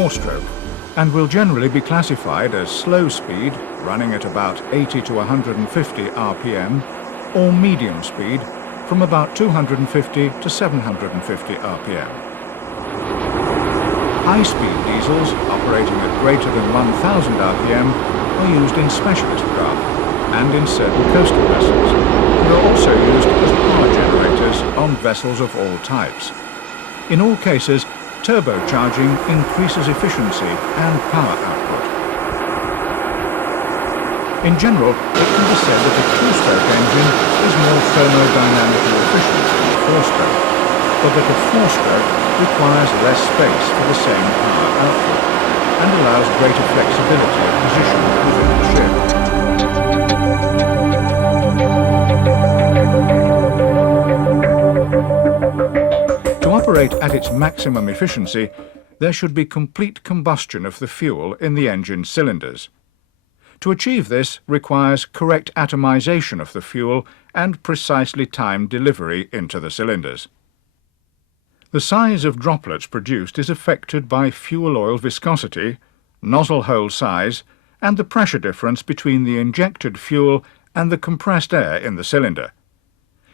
4-stroke and will generally be classified as slow speed, running at about 80 to 150 rpm, or medium speed, from about 250 to 750 rpm. High-speed diesels operating at greater than 1000 rpm are used in specialist craft and in certain coastal vessels, and are also used as power generators on vessels of all types. In all cases, turbocharging increases efficiency and power output. In general, it can be said that a 2-stroke engine is more thermodynamically efficient than a 4-stroke, but that a 4-stroke requires less space for the same power output and allows greater flexibility of position within the ship. To operate at its maximum efficiency, there should be complete combustion of the fuel in the engine cylinders. To achieve this requires correct atomization of the fuel and precisely timed delivery into the cylinders. The size of droplets produced is affected by fuel oil viscosity, nozzle hole size, and the pressure difference between the injected fuel and the compressed air in the cylinder.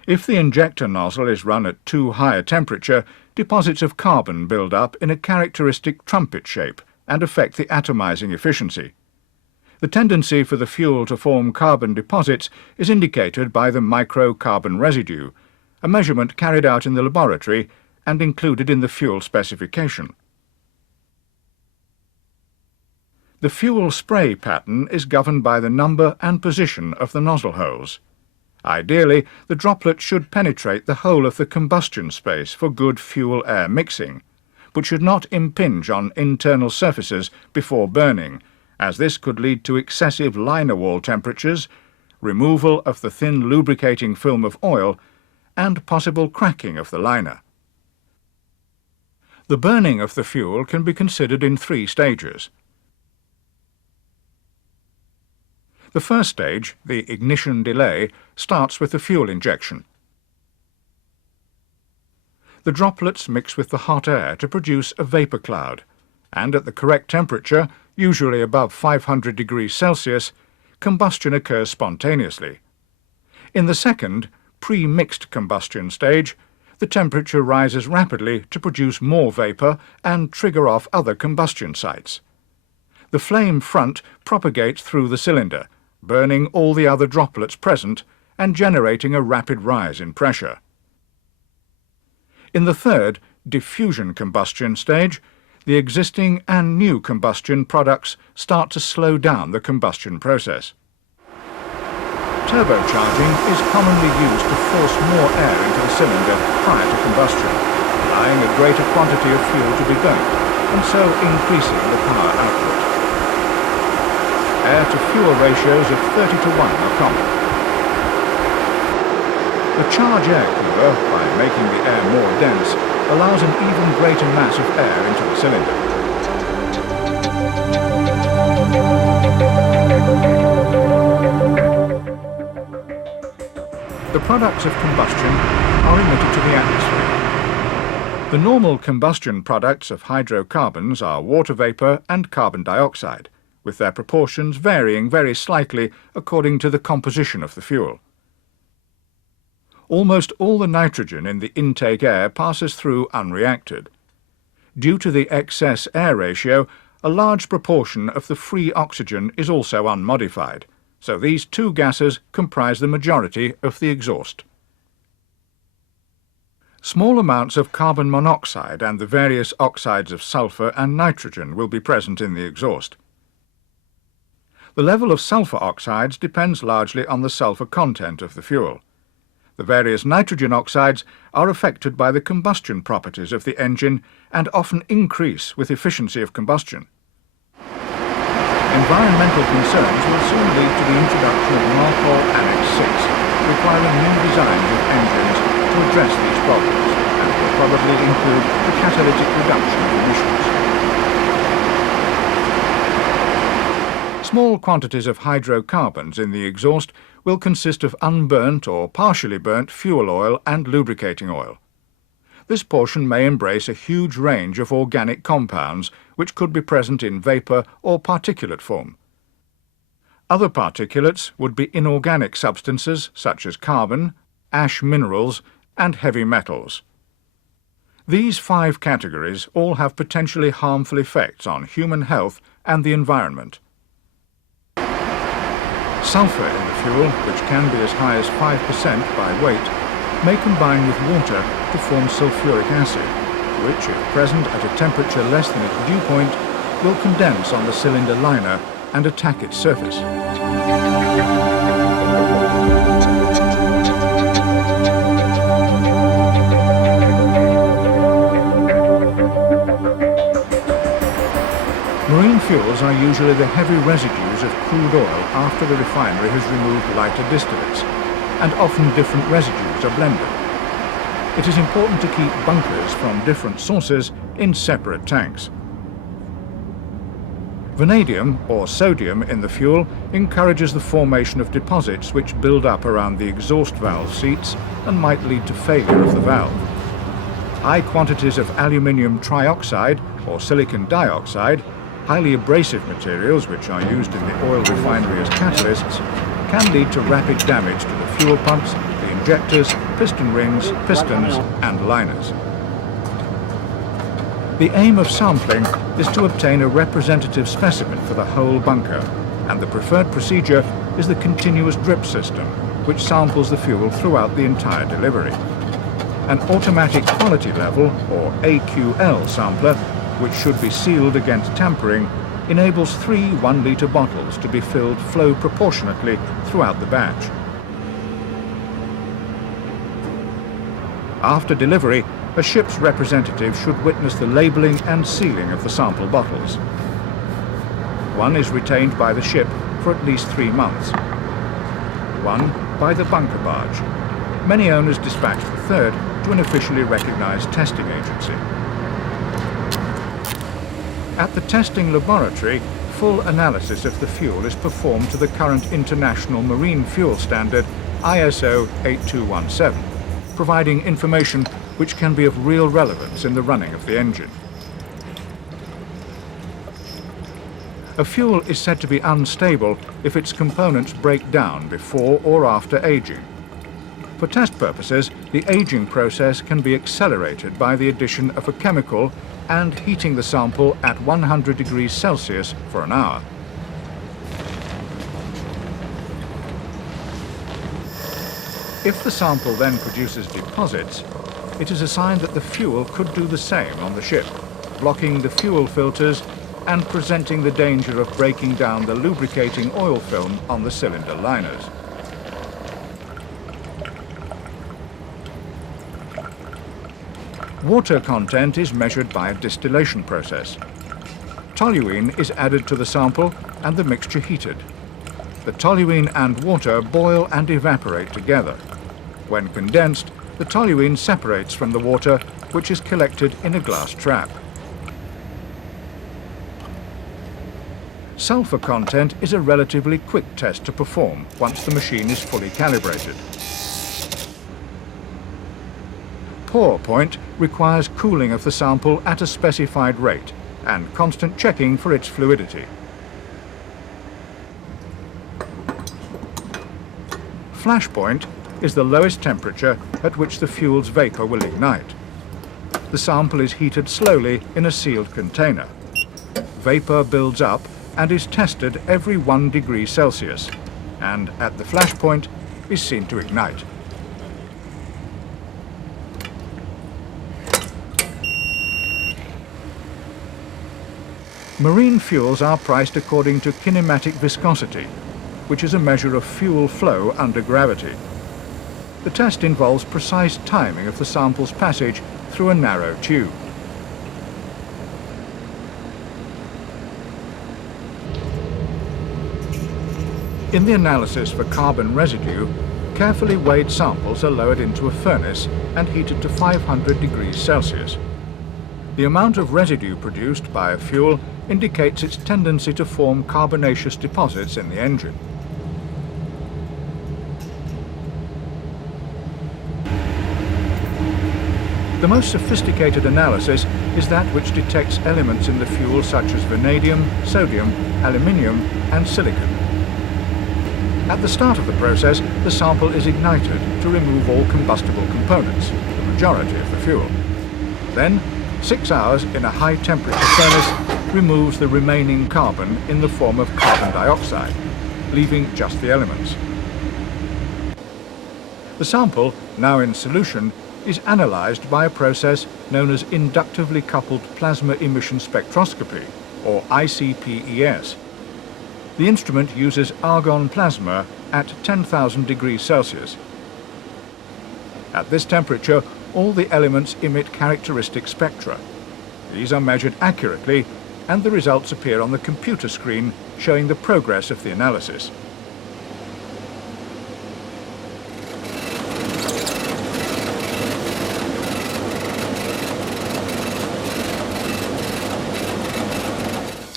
If the injector nozzle is run at too high a temperature, deposits of carbon build up in a characteristic trumpet shape and affect the atomizing efficiency. The tendency for the fuel to form carbon deposits is indicated by the microcarbon residue, a measurement carried out in the laboratory and included in the fuel specification. The fuel spray pattern is governed by the number and position of the nozzle holes. Ideally, the droplet should penetrate the whole of the combustion space for good fuel-air mixing, but should not impinge on internal surfaces before burning, as this could lead to excessive liner wall temperatures, removal of the thin lubricating film of oil, and possible cracking of the liner. The burning of the fuel can be considered in 3 stages. The first stage, the ignition delay, starts with the fuel injection. The droplets mix with the hot air to produce a vapour cloud, and at the correct temperature, usually above 500 degrees Celsius, combustion occurs spontaneously. In the second, pre-mixed combustion stage, the temperature rises rapidly to produce more vapour and trigger off other combustion sites. The flame front propagates through the cylinder, burning all the other droplets present and generating a rapid rise in pressure. In the third, diffusion combustion stage, the existing and new combustion products start to slow down the combustion process. Turbocharging is commonly used to force more air into the cylinder prior to combustion, allowing a greater quantity of fuel to be burnt, and so increasing the power output. Air-to-fuel ratios of 30 to 1 are common. The charge air cooler, by making the air more dense, allows an even greater mass of air into the cylinder. The products of combustion are emitted to the atmosphere. The normal combustion products of hydrocarbons are water vapour and carbon dioxide, with their proportions varying very slightly according to the composition of the fuel. Almost all the nitrogen in the intake air passes through unreacted. Due to the excess air ratio, a large proportion of the free oxygen is also unmodified, so these 2 gases comprise the majority of the exhaust. Small amounts of carbon monoxide and the various oxides of sulfur and nitrogen will be present in the exhaust. The level of sulfur oxides depends largely on the sulfur content of the fuel. The various nitrogen oxides are affected by the combustion properties of the engine and often increase with efficiency of combustion. Environmental concerns will soon lead to the introduction of MARPOL Annex 6, requiring new designs of engines to address these problems, and will probably include the catalytic reduction of emissions. Small quantities of hydrocarbons in the exhaust will consist of unburnt or partially burnt fuel oil and lubricating oil. This portion may embrace a huge range of organic compounds which could be present in vapour or particulate form. Other particulates would be inorganic substances such as carbon, ash minerals and heavy metals. These 5 categories all have potentially harmful effects on human health and the environment. Sulphur in the fuel, which can be as high as 5% by weight, may combine with water to form sulphuric acid, which, if present at a temperature less than its dew point, will condense on the cylinder liner and attack its surface. Marine fuels are usually the heavy residues of crude oil after the refinery has removed lighter distillates, and often different residues are blended. It is important to keep bunkers from different sources in separate tanks. Vanadium, or sodium, in the fuel encourages the formation of deposits which build up around the exhaust valve seats and might lead to failure of the valve. High quantities of aluminium trioxide, or silicon dioxide, highly abrasive materials which are used in the oil refinery as catalysts, can lead to rapid damage to the fuel pumps, the injectors, piston rings, pistons and liners. The aim of sampling is to obtain a representative specimen for the whole bunker, and the preferred procedure is the continuous drip system, which samples the fuel throughout the entire delivery. An automatic quality level, or AQL sampler, which should be sealed against tampering, enables 3 1-litre bottles to be filled flow proportionately throughout the batch. After delivery, a ship's representative should witness the labelling and sealing of the sample bottles. One is retained by the ship for at least 3 months. One by the bunker barge. Many owners dispatch the third to an officially recognised testing agency. At the testing laboratory, full analysis of the fuel is performed to the current international marine fuel standard ISO 8217, providing information which can be of real relevance in the running of the engine. A fuel is said to be unstable if its components break down before or after aging. For test purposes, the aging process can be accelerated by the addition of a chemical and heating the sample at 100 degrees Celsius for an hour. If the sample then produces deposits, it is a sign that the fuel could do the same on the ship, blocking the fuel filters and presenting the danger of breaking down the lubricating oil film on the cylinder liners. Water content is measured by a distillation process. Toluene is added to the sample and the mixture heated. The toluene and water boil and evaporate together. When condensed, the toluene separates from the water, which is collected in a glass trap. Sulfur content is a relatively quick test to perform once the machine is fully calibrated. Pour point requires cooling of the sample at a specified rate and constant checking for its fluidity. Flash point is the lowest temperature at which the fuel's vapour will ignite. The sample is heated slowly in a sealed container. Vapour builds up and is tested every 1 degree Celsius, and at the flash point is seen to ignite. Marine fuels are priced according to kinematic viscosity, which is a measure of fuel flow under gravity. The test involves precise timing of the sample's passage through a narrow tube. In the analysis for carbon residue, carefully weighed samples are lowered into a furnace and heated to 500 degrees Celsius. The amount of residue produced by a fuel indicates its tendency to form carbonaceous deposits in the engine. The most sophisticated analysis is that which detects elements in the fuel such as vanadium, sodium, aluminium and silicon. At the start of the process, the sample is ignited to remove all combustible components, the majority of the fuel. Then, 6 hours in a high-temperature furnace removes the remaining carbon in the form of carbon dioxide, leaving just the elements. The sample, now in solution, is analysed by a process known as inductively coupled plasma emission spectroscopy, or ICPES. The instrument uses argon plasma at 10,000 degrees Celsius. At this temperature, all the elements emit characteristic spectra. These are measured accurately, and the results appear on the computer screen showing the progress of the analysis.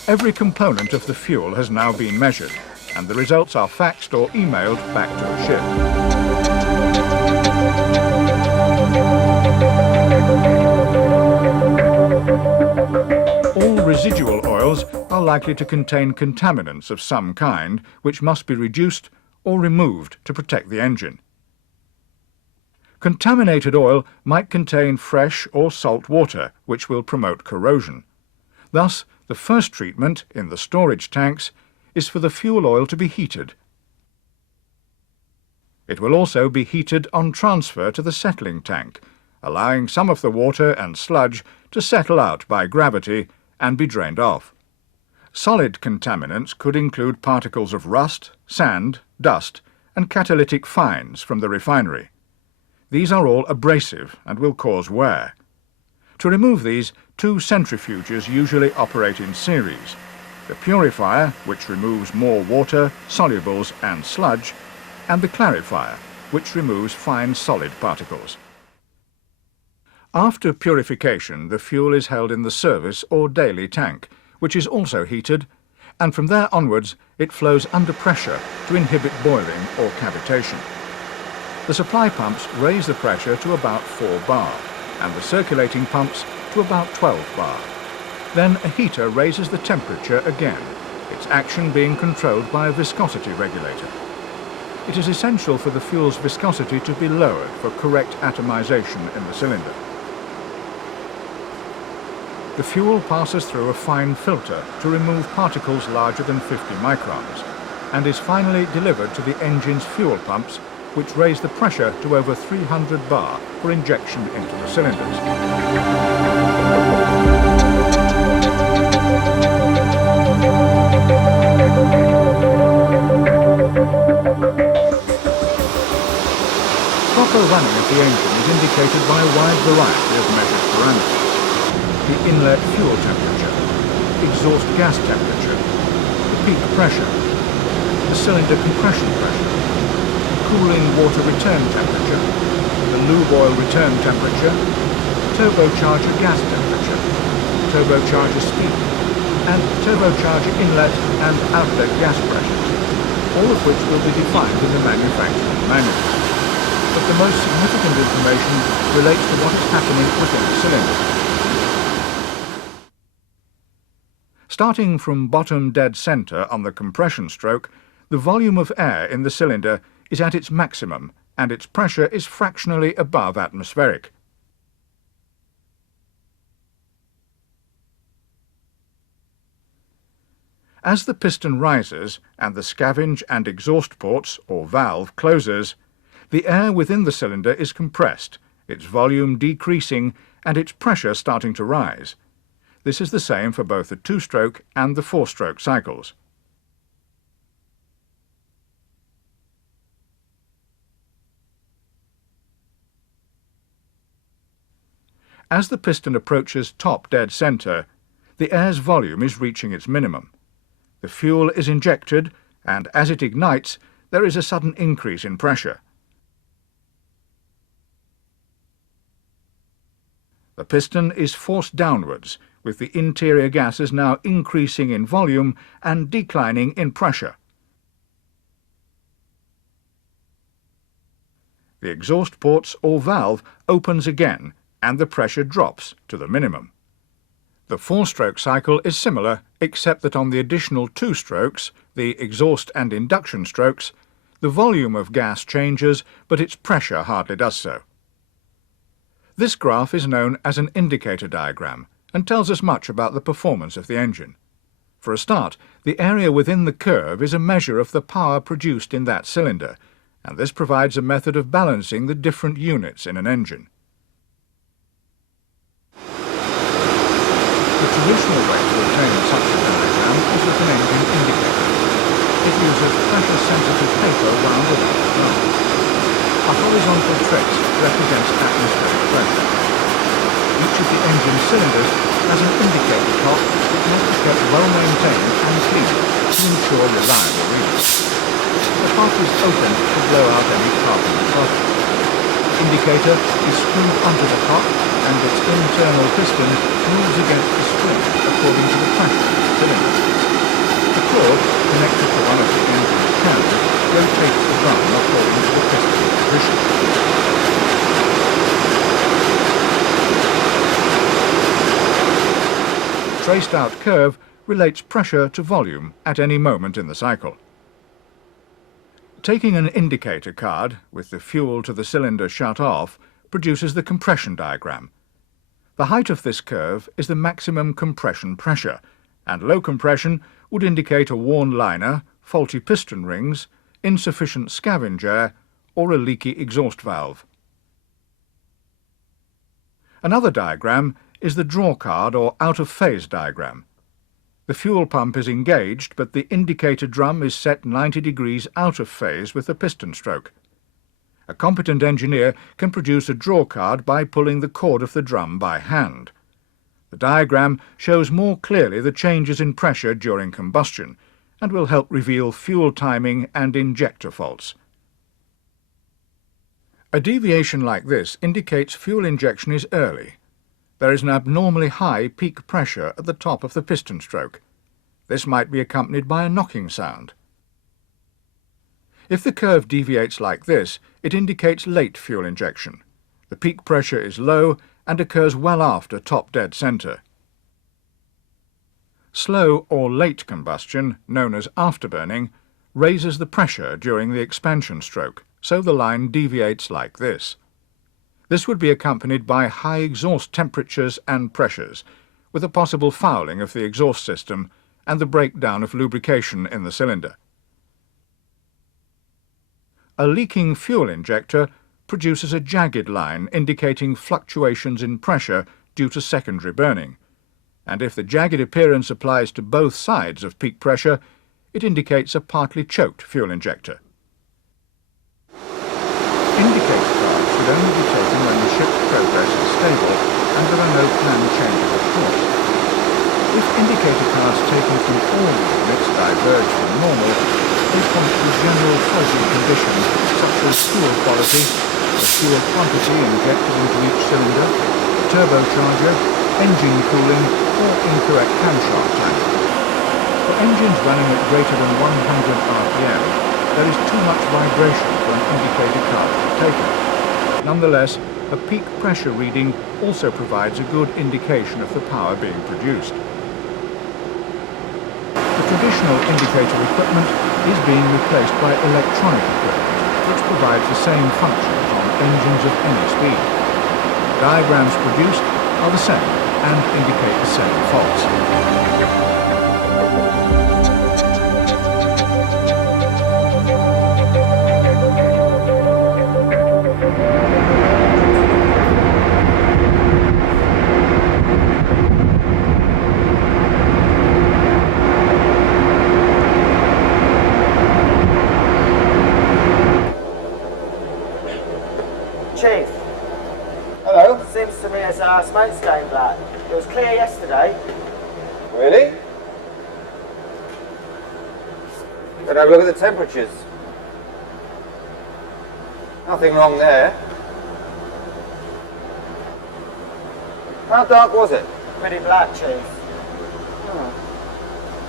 Every component of the fuel has now been measured, and the results are faxed or emailed back to the ship. All residual oils are likely to contain contaminants of some kind, which must be reduced or removed to protect the engine. Contaminated oil might contain fresh or salt water, which will promote corrosion. Thus, the first treatment, in the storage tanks, is for the fuel oil to be heated. It will also be heated on transfer to the settling tank, allowing some of the water and sludge to settle out by gravity and be drained off. Solid contaminants could include particles of rust, sand, dust, and catalytic fines from the refinery. These are all abrasive and will cause wear. To remove these, 2 centrifuges usually operate in series: the purifier, which removes more water, solubles and sludge, and the clarifier, which removes fine solid particles. After purification, the fuel is held in the service or daily tank, which is also heated, and from there onwards it flows under pressure to inhibit boiling or cavitation. The supply pumps raise the pressure to about 4 bar, and the circulating pumps to about 12 bar. Then a heater raises the temperature again, its action being controlled by a viscosity regulator. It is essential for the fuel's viscosity to be lowered for correct atomization in the cylinder. The fuel passes through a fine filter to remove particles larger than 50 microns, and is finally delivered to the engine's fuel pumps, which raise the pressure to over 300 bar for injection into the cylinders. Proper running of the engine is indicated by a wide variety of measured parameters: the inlet fuel temperature, exhaust gas temperature, the peak pressure, the cylinder compression pressure, cooling water return temperature, the lube oil return temperature, turbocharger gas temperature, turbocharger speed, and turbocharger inlet and outlet gas pressures, all of which will be defined in the manufacturer's manual. But the most significant information relates to what is happening within the cylinder. Starting from bottom dead center on the compression stroke, the volume of air in the cylinder is at its maximum, and its pressure is fractionally above atmospheric. As the piston rises and the scavenge and exhaust ports, or valve, closes, the air within the cylinder is compressed, its volume decreasing and its pressure starting to rise. This is the same for both the 2-stroke and the 4-stroke cycles. As the piston approaches top dead center, the air's volume is reaching its minimum. The fuel is injected, and as it ignites, there is a sudden increase in pressure. The piston is forced downwards, with the interior gases now increasing in volume and declining in pressure. The exhaust ports or valve opens again, and the pressure drops to the minimum. The four-stroke cycle is similar, except that on the additional two strokes, the exhaust and induction strokes, the volume of gas changes, but its pressure hardly does so. This graph is known as an indicator diagram and tells us much about the performance of the engine. For a start, the area within the curve is a measure of the power produced in that cylinder, and this provides a method of balancing the different units in an engine. The traditional way to obtain such a diagram is with an engine indicator. It uses pressure-sensitive paper wound around the drum. A horizontal trace represents atmospheric pressure. Each of the engine cylinders has an indicator top which must be kept well maintained and clean to ensure reliable readings. The top is opened to blow out any carbon deposit. The indicator is screwed onto the top and its internal piston moves against the spring according to the pressure of the cylinder. The cord connected to one of the engine cams rotates the drum according to the piston position. The traced-out curve relates pressure to volume at any moment in the cycle. Taking an indicator card, with the fuel to the cylinder shut off, produces the compression diagram. The height of this curve is the maximum compression pressure, and low compression would indicate a worn liner, faulty piston rings, insufficient scavenge air, or a leaky exhaust valve. Another diagram is the drawcard or out-of-phase diagram. The fuel pump is engaged, but the indicator drum is set 90 degrees out of phase with the piston stroke. A competent engineer can produce a drawcard by pulling the cord of the drum by hand. The diagram shows more clearly the changes in pressure during combustion and will help reveal fuel timing and injector faults. A deviation like this indicates fuel injection is early. There is an abnormally high peak pressure at the top of the piston stroke. This might be accompanied by a knocking sound. If the curve deviates like this, it indicates late fuel injection. The peak pressure is low and occurs well after top dead centre. Slow or late combustion, known as afterburning, raises the pressure during the expansion stroke, so the line deviates like this. This would be accompanied by high exhaust temperatures and pressures, with a possible fouling of the exhaust system and the breakdown of lubrication in the cylinder. A leaking fuel injector produces a jagged line indicating fluctuations in pressure due to secondary burning, and if the jagged appearance applies to both sides of peak pressure, it indicates a partly choked fuel injector. Indicator cards should only be taken when the ship's progress is stable and there are no planned changes of course. If indicator cards taken from all units diverge from normal, they point to general fuzzy conditions such as fuel quality, the fuel quantity injected into each cylinder, turbocharger, engine cooling, or incorrect camshaft timing. For engines running at greater than 100 RPM, there is too much vibration for an indicator card to be taken. Nonetheless, a peak pressure reading also provides a good indication of the power being produced. The traditional indicator equipment is being replaced by electronic equipment, which provides the same functions on engines of any speed. The diagrams produced are the same and indicate the same faults. Chief. Hello. Seems to me as our smoke's going black. It was clear yesterday. Really? Then have a look at the temperatures. Nothing wrong there. How dark was it? Pretty black, Chief.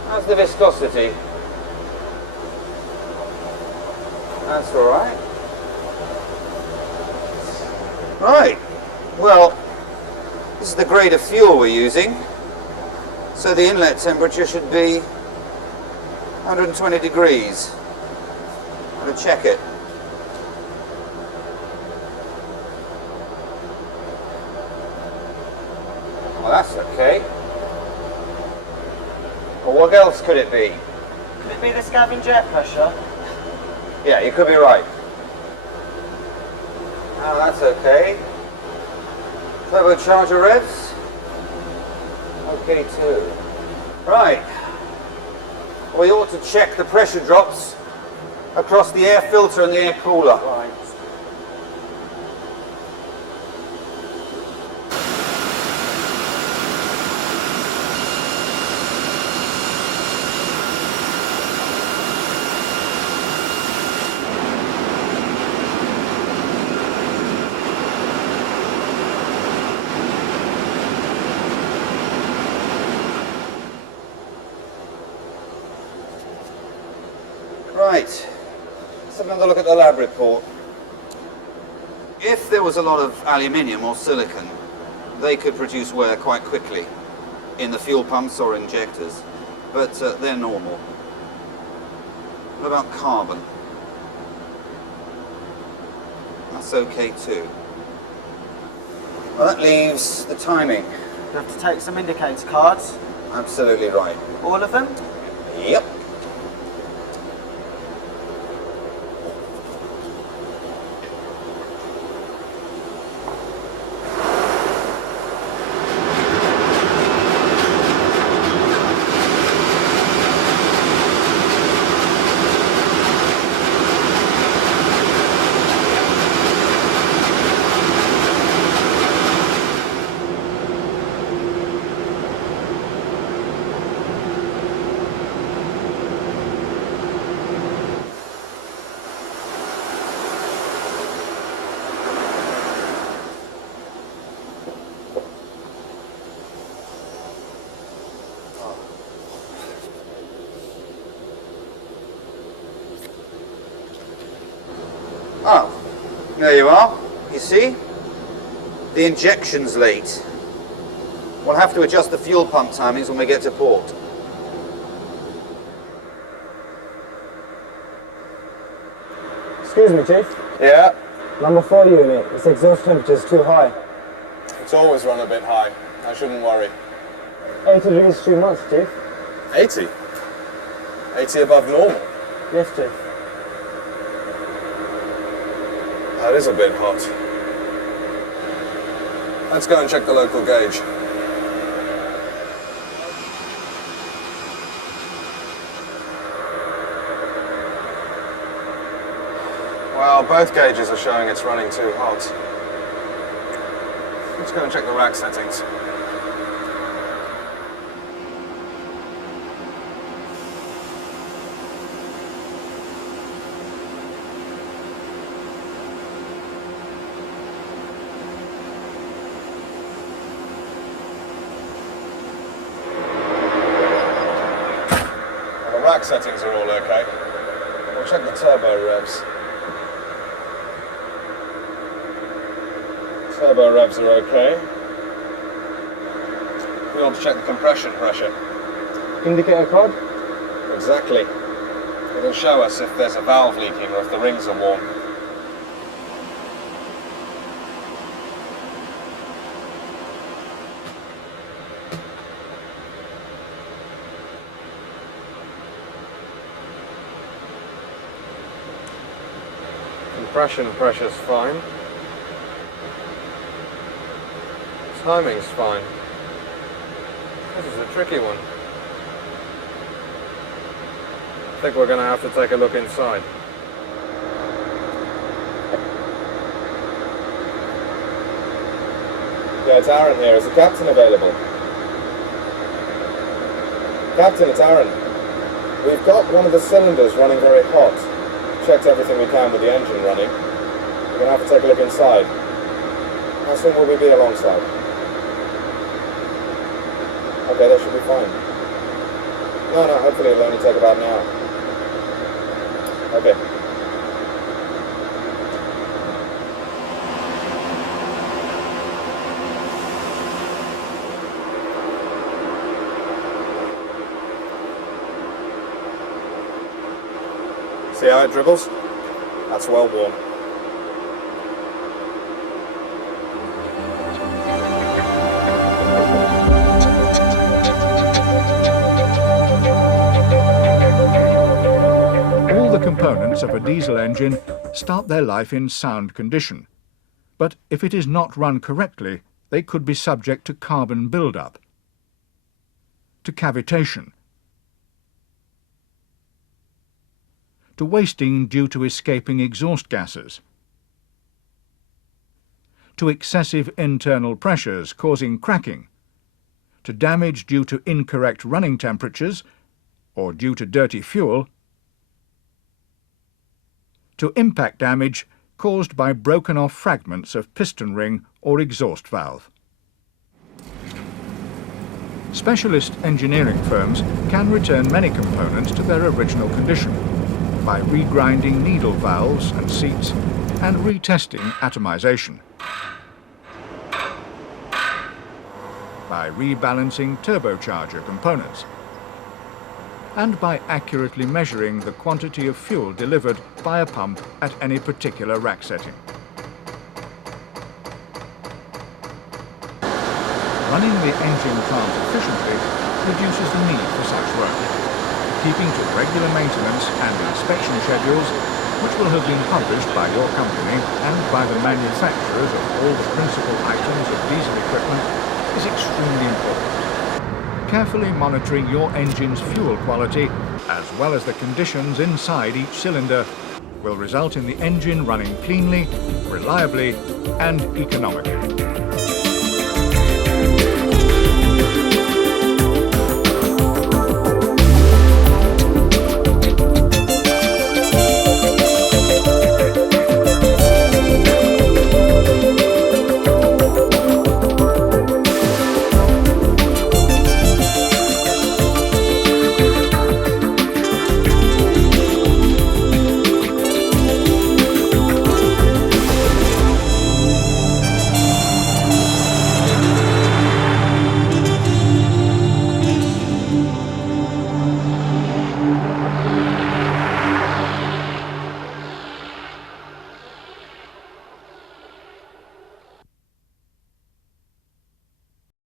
How's the viscosity? That's all right. Right. Well, This is the grade of fuel we're using, so the inlet temperature should be 120 degrees. I'm going to check it. Well, that's okay. Well, what else could it be? Could it be the scavenge jet pressure? Yeah, you could be right. Oh, that's okay. Turbocharger revs? Okay too. Right. We ought to check the pressure drops across the air filter and the air cooler. Right. Right, let's have another look at the lab report. If there was a lot of aluminium or silicon, they could produce wear quite quickly in the fuel pumps or injectors, but they're normal. What about carbon? That's okay too. Well, that leaves the timing. You have to take some indicator cards. Absolutely right. All of them? Yep. Oh, there you are. You see? The injection's late. We'll have to adjust the fuel pump timings when we get to port. Excuse me, Chief. Yeah, Number 4 unit, its exhaust temperature is too high. it's always run a bit high. I shouldn't worry. 80 degrees is too much, Chief. 80? 80 above normal? Yes, Chief. That is a bit hot. Let's go and check the local gauge. Well, both gauges are showing it's running too hot. Let's go and check the rack settings. Well, the rack settings are all okay. We'll check the turbo revs. Turbo revs are okay. We want to check the compression pressure. Indicator card? Exactly. It'll show us if there's a valve leaking or if the rings are warm. Compression pressure's fine. Timing's fine. This is a tricky one. I think we're going to have to take a look inside. Yeah, it's Aaron here. Is the captain available? Captain, it's Aaron. We've got one of the cylinders running very hot. Checked everything we can with the engine running. We're going to have to take a look inside. How soon will we be alongside? Okay, that should be fine. No, hopefully it'll only take about an hour. Okay. See how it dribbles? That's well worn. All the components of a diesel engine start their life in sound condition, but if it is not run correctly, they could be subject to carbon buildup, to cavitation, to wasting due to escaping exhaust gases, to excessive internal pressures causing cracking, to damage due to incorrect running temperatures or due to dirty fuel, to impact damage caused by broken-off fragments of piston ring or exhaust valve. Specialist engineering firms can return many components to their original condition by regrinding needle valves and seats and retesting atomization, by rebalancing turbocharger components, and by accurately measuring the quantity of fuel delivered by a pump at any particular rack setting. Running the engine plant efficiently reduces the need for such work, keeping to regular maintenance and inspection schedules which will have been published by your company and by the manufacturers of all the principal items of diesel equipment is extremely important. Carefully monitoring your engine's fuel quality as well as the conditions inside each cylinder will result in the engine running cleanly, reliably and economically.